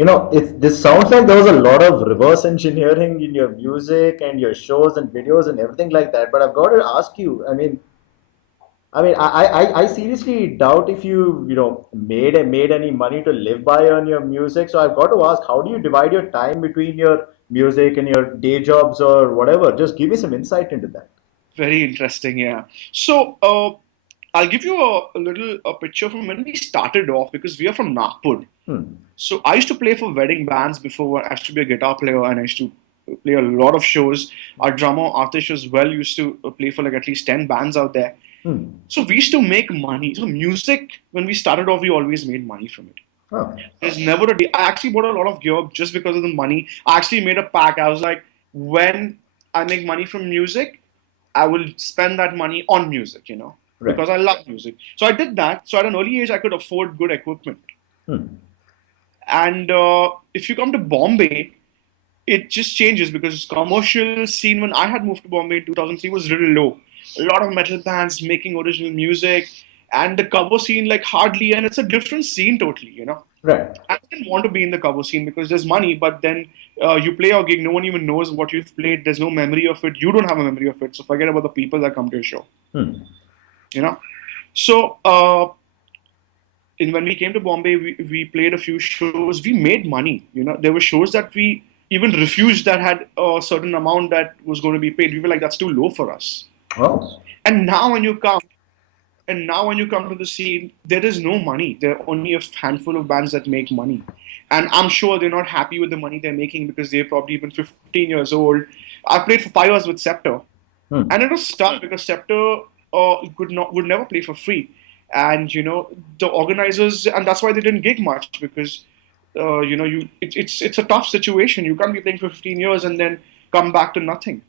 This sounds like there was a lot of reverse engineering in your music and your shows and videos and everything like that. But I've got to ask you, I seriously doubt if you made any money to live by on your music. So I've got to ask, how do you divide your time between your music and your day jobs or whatever? Just give me some insight into that. Very interesting, yeah. So, I'll give you a little a picture from when we started off because we are from Nagpur. Hmm. So, I used to play for wedding bands before. I used to be a guitar player and I used to play a lot of shows. Our drummer, Atish, as well, used to play for like at least 10 bands out there. Hmm. So, we used to make money. So, music, when we started off, we always made money from it. Oh. There's never a day. I actually bought a lot of gear just because of the money. I actually made a pack. I was like, when I make money from music, I will spend that money on music, Right. because I love music. So I did that. So at an early age, I could afford good equipment. Hmm. And if you come to Bombay, it just changes because commercial scene when I had moved to Bombay in 2003 was really low. A lot of metal bands making original music, and the cover scene like hardly, and it's a different scene totally. Right. I didn't want to be in the cover scene because there's money, but then you play your gig, no one even knows what you've played. There's no memory of it. You don't have a memory of it, so forget about the people that come to your show. Hmm. You know. So when we came to Bombay, we played a few shows. We made money. There were shows that we even refused that had a certain amount that was going to be paid. We were like, that's too low for us. Oh. And now when you come, to the scene, there is no money. There are only a handful of bands that make money. And I'm sure they're not happy with the money they're making because they're probably even 15 years old. I played for 5 years with Scepter, Hmm. and it was tough because Scepter would never play for free, and the organizers, and that's why they didn't gig much because it's a tough situation. You can't be playing for 15 years and then come back to nothing.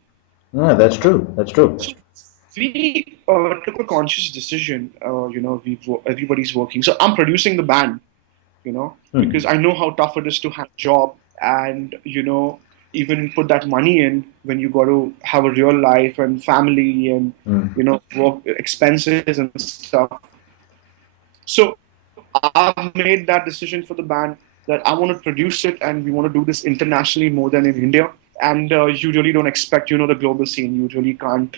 Yeah, that's true. That's true. So we took a conscious decision. Everybody's working. So I'm producing the band, because Hmm. I know how tough it is to have a job and, even put that money in when you got to have a real life and family and, Hmm. work expenses and stuff. So I've made that decision for the band that I want to produce it and we want to do this internationally more than in India. And you really don't expect, the global scene. You really can't.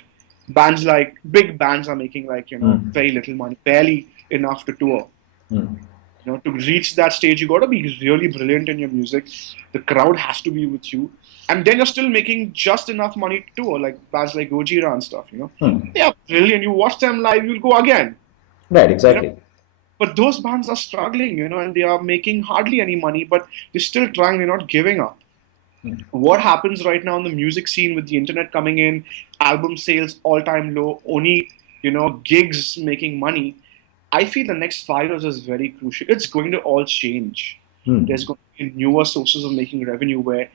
Bands like big bands are making like, Hmm. very little money, barely enough to tour. Hmm. To reach that stage, you got to be really brilliant in your music. The crowd has to be with you, and then you're still making just enough money to tour, like bands like Gojira and stuff. Hmm. They are brilliant. You watch them live, you'll go again. Right. You know, Exactly. but those bands are struggling, and they are making hardly any money, but they're still trying. They're not giving up. Hmm. What happens right now in the music scene with the internet coming in, album sales all time low, only gigs making money. I feel the next 5 years is very crucial. It's going to all change. Hmm. There's going to be newer sources of making revenue where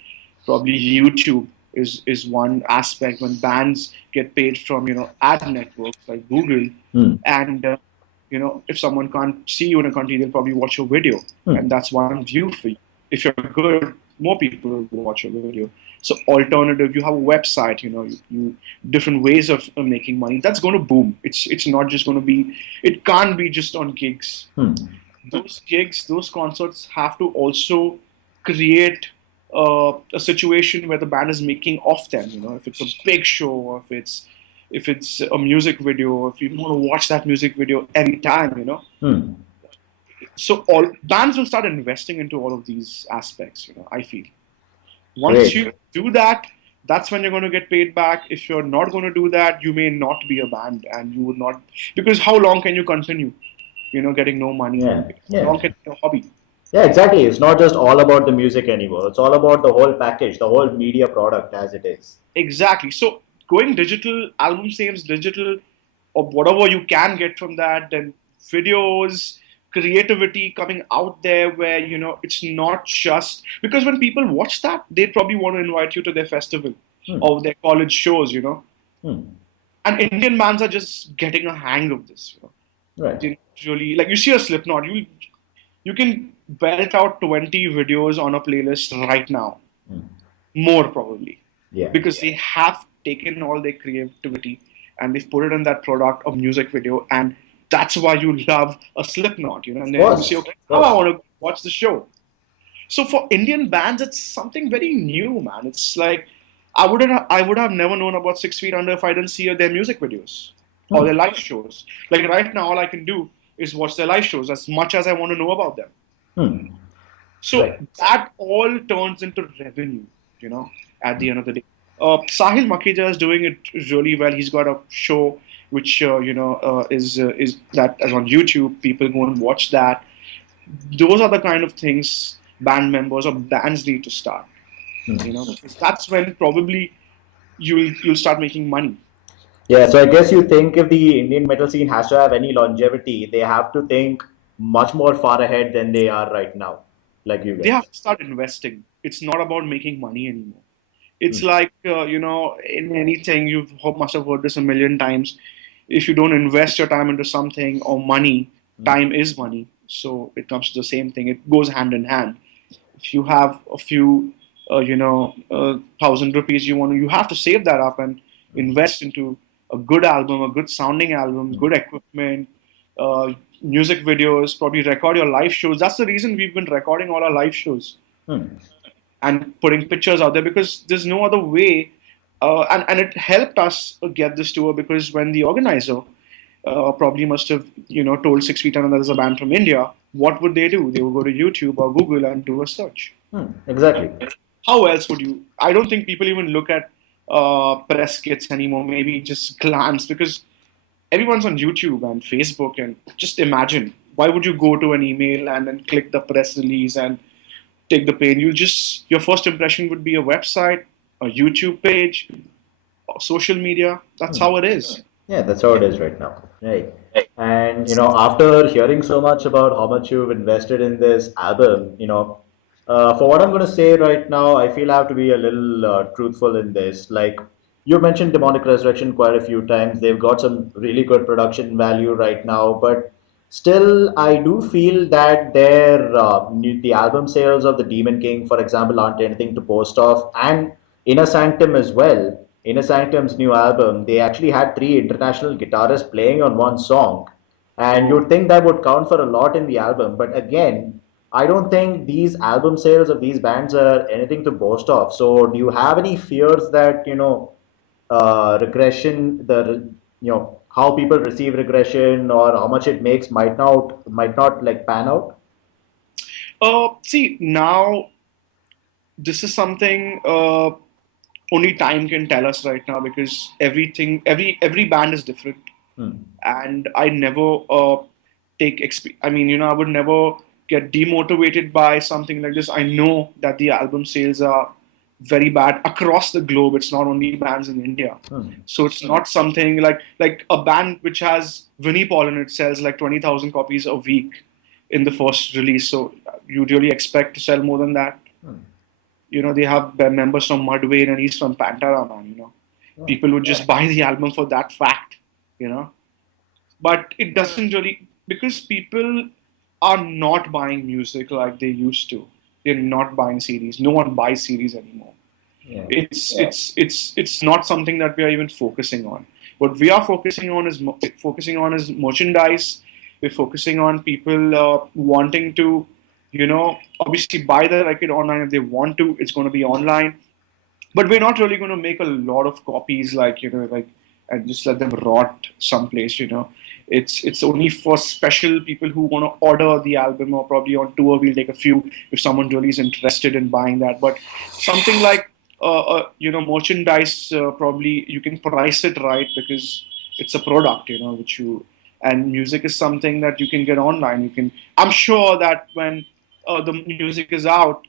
probably YouTube is one aspect when bands get paid from ad networks like Google, Hmm. and if someone can't see you in a country, they'll probably watch your video, Hmm. and that's one view for you. If you're good, more people will watch your video. So alternative, you have a website, you different ways of making money. That's going to boom. It's not just going to be. It can't be just on gigs. Hmm. Those gigs, those concerts have to also create a situation where the band is making off them. If it's a big show, or if it's a music video, if you want to watch that music video every time. Hmm. So all bands will start investing into all of these aspects. I feel once Great. you do that, that's when you're going to get paid back. If you're not going to do that, you may not be a band, and you would not, because how long can you continue? Getting no money. Yeah. How Yeah. long can it be a hobby? Yeah, exactly. It's not just all about the music anymore. It's all about the whole package, the whole media product as it is. Exactly. So going digital, album sales digital, or whatever you can get from that, then videos, creativity coming out there where it's not just because when people watch that, they probably want to invite you to their festival Hmm. or their college shows. Hmm. And Indian bands are just getting a hang of this. Right. They really like you see a Slipknot, you can belt out 20 videos on a playlist right now, Hmm. more probably, Yeah. because they have taken all their creativity and they've put it in that product of music video, and that's why you love a Slipknot, and Of then you say, course. okay, Of now I course. want to watch the show. So for Indian bands, it's something very new, man. It's like I would have never known about 6 Feet Under if I didn't see their music videos or their Hmm. live shows. Like right now, all I can do is watch their live shows as much as I want to know about them. Hmm. So Right. that all turns into revenue, you know, at the end of the day. Sahil Makija is doing it really well. He's got a show which is that is on YouTube. People go and watch that. Those are the kind of things band members or bands need to start. You Hmm. know, because that's when probably you'll start making money. Yeah, so I guess you think if the Indian metal scene has to have any longevity, they have to think much more far ahead than they are right now, like you They have guys. to start investing. It's not about making money anymore. It's Hmm. like in anything must have heard this a million times. If you don't invest your time into something or money, Hmm. time is money. So it comes to the same thing. It goes hand in hand. If you have a few, 1,000 rupees, you have to save that up and invest into a good album, a good sounding album, Hmm. good equipment, uh, music videos, probably record your live shows. That's the reason we've been recording all our live shows Hmm. and putting pictures out there because there's no other way. And it helped us get this tour because when the organizer probably must have told 6 Feet Under there's a band from India, what would they do? They would go to YouTube or Google and do a search. Hmm. Exactly. How else would you? I don't think people even look at press kits anymore. Maybe just glance because everyone's on YouTube and Facebook. And just imagine, why would you go to an email and then click the press release and take the pain? Your first impression would be a website, a YouTube page, social media. That's Hmm. how it is. Yeah, that's how it is right now. Right. And after hearing so much about how much you've invested in this album, for what I'm going to say right now, I feel I have to be a little truthful in this. Like you mentioned Demonic Resurrection quite a few times. They've got some really good production value right now, but still, I do feel that the album sales of the Demon King, for example, aren't anything to boast of, and Inner Sanctum as well. Inner Sanctum's new album, they actually had three international guitarists playing on one song. And Oh, you'd think that would count for a lot in the album. But again, I don't think these album sales of these bands are anything to boast of. So do you have any fears that, regression, how people receive regression or how much it makes might not like pan out? see now this is something only time can tell us right now because every band is different, Hmm. and I never I mean, I would never get demotivated by something like this. I know that the album sales are very bad across the globe. It's not only bands in India. Hmm. So it's not something like a band which has Vinnie Paul in it sells like 20,000 copies a week in the first release. So you really expect to sell more than that? Hmm. They have members from Mudvayne and he's from Pantera, man. Oh. People would just buy the album for that fact. You know, but it doesn't really because people are not buying music like they used to. They're not buying CDs. No one buys CDs anymore. Yeah. It's not something that we are even focusing on. What we are focusing on is merchandise. We're focusing on people wanting to, obviously buy the record online if they want to. It's going to be online, but we're not really going to make a lot of copies and just let them rot someplace. It's only for special people who want to order the album, or probably on tour we'll take a few if someone really is interested in buying that. But something like merchandise, probably you can price it right because it's a product, which you and music is something that you can get online. I'm sure that when the music is out,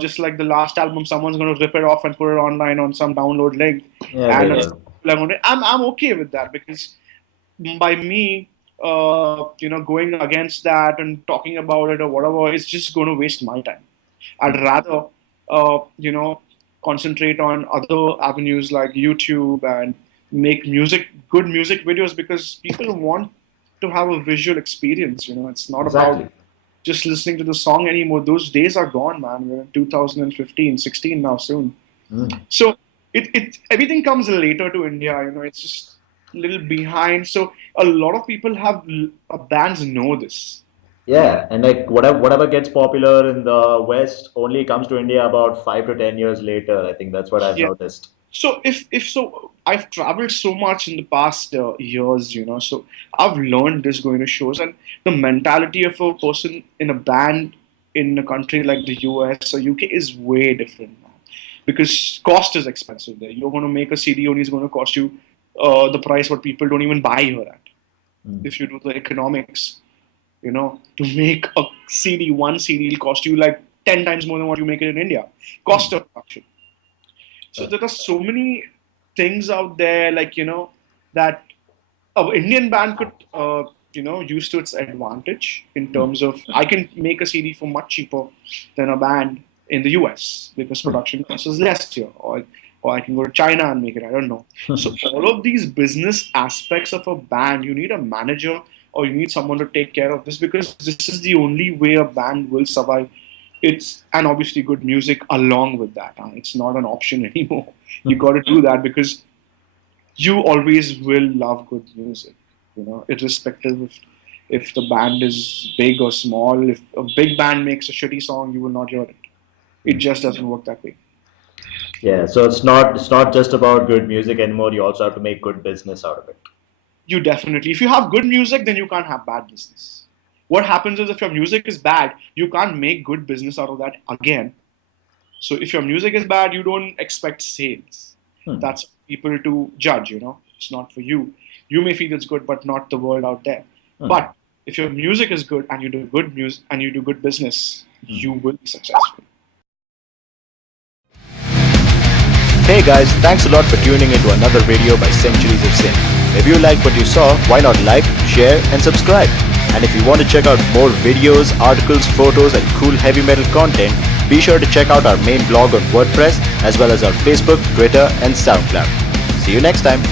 just like the last album, someone's going to rip it off and put it online on some download link, Yeah, they and will. I'm okay with that because by me, going against that and talking about it or whatever, it's just going to waste my time. I'd Hmm. rather, uh, you know, concentrate on other avenues like YouTube and make good music videos because people want to have a visual experience. It's not about Exactly. just listening to the song anymore. Those days are gone, man. We're in 2015, 16 now soon. Hmm. So it everything comes later to India. It's just a little behind. So a lot of people bands know this. Yeah, and like whatever gets popular in the West only comes to India about 5 to 10 years later. I think that's what I've Yeah. noticed. So if so, I've traveled so much in the past years, so I've learned this going to shows, and the mentality of a person in a band in a country like the US or UK is way different now, because cost is expensive there. You're going to make a CD only is going to cost you the price what people don't even buy here at. Mm. If you do the economics, to make a CD, one CD will cost you like 10 times more than what you make it in India. Cost of production. So there are so many things out there, like, that an Indian band could, use to its advantage in Mm. terms of I can make a CD for much cheaper than a band in the US because Mm. production cost is less here, or I can go to China and make it. I don't know. So all of these business aspects of a band, you need a manager or you need someone to take care of this, because this is the only way a band will survive. It's and obviously good music along with that. It's not an option anymore. You got to do that because you always will love good music, irrespective of if the band is big or small. If a big band makes a shitty song, you will not hear it. It just doesn't work that way. Yeah, so it's not just about good music anymore. You also have to make good business out of it. You definitely, if you have good music, then you can't have bad business. What happens is if your music is bad, you can't make good business out of that again. So if your music is bad, you don't expect sales. Hmm. That's people to judge, It's not for you. You may feel it's good, but not the world out there. Hmm. But if your music is good and you do good music and you do good business, you will be successful. Hey guys, thanks a lot for tuning into another video by Centuries of Sin. If you liked what you saw, why not like, share and subscribe? And if you want to check out more videos, articles, photos and cool heavy metal content, be sure to check out our main blog on WordPress as well as our Facebook, Twitter and SoundCloud. See you next time.